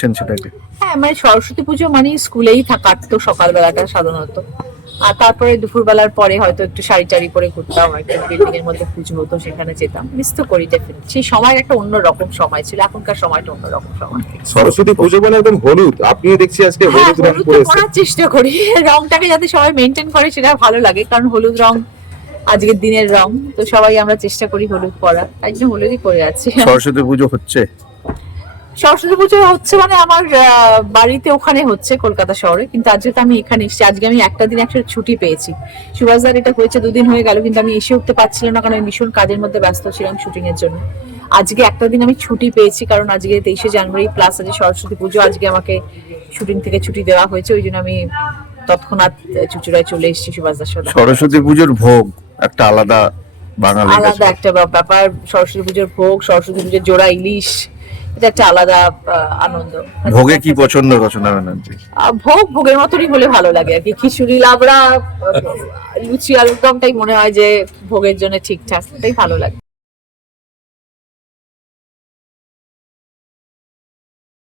সেটাকে? হ্যাঁ, মানে সরস্বতী পুজো মানে স্কুলেই কাটতো সকালবেলাটা সাধারণত। আর তারপরে দুপুরবেলার পরে হয়তো একটু শাড়ি টাড়ি পরে ঘুরতাম, একটা বিল্ডিং এর মধ্যে পুজো হতো, সেখানে যেতাম। মিস তো করি ডেফিনেটলি। সেই সময় একটা অন্যরকম সময় ছিল, এখনকার সময়টা অন্যরকম সময়। সরস্বতী পুজো মানে একদম হলুদ, আপনিও দেখছি আজকে হ্যাঁ, হলুদ রং হলুদ তো পরেছেন। পরার চেষ্টা করি, রংটাকে যাতে সবাই মেনটেন করে সেটা ভালো লাগে, কারণ হলুদ রং আজকের দিনের রং, তো সবাই আমরা চেষ্টা করি হলুদ পরা, তাই জন্য হলুদই পরে আছি। সরস্বতী পুজো হচ্ছে? সরস্বতী পুজো হচ্ছে মানে আমার বাড়িতে ওখানে হচ্ছে কলকাতা শহরে, কিন্তু আজকে তো আমি এখানে এসেছি। আজকে আমি একটা দিন একটা ছুটি পেয়েছি। সুভাষদার এটা হয়েছে 2 দিন হয়ে গেল, কিন্তু আমি এসে উঠতে পারছিলাম না, কারণ আমি ভীষণ কাজের মধ্যে ব্যস্ত ছিলাম শুটিং এর জন্য। আজকে একটা দিন আমি ছুটি পেয়েছি, কারণ আজকে 23শে জানুয়ারি প্লাস আজকে সরস্বতী পুজো। আজকে আমাকে শুটিং থেকে ছুটি দেওয়া হয়েছে, ওই জন্য আমি তৎক্ষণাৎ চুচুড়ায় চলে এসেছি সুভাষদার সাথে। সরস্বতী পুজোর ভোগ একটা আলাদা বাঙালি আলাদা একটা ব্যাপার। সরস্বতী পুজোর ভোগ, সরস্বতী পুজোর জোড়া ইলিশ, এটা একটা আলাদা আনন্দ। ভোগে কি পছন্দ রচনা ব্যানার্জি? ভোগের মতনই হলে ভালো লাগে আর কি। খিচুড়ি, লাবড়া, লুচি, আলুর দমটাই মনে হয় যে ভোগের জন্য ঠিকঠাক, এটাই ভালো লাগে।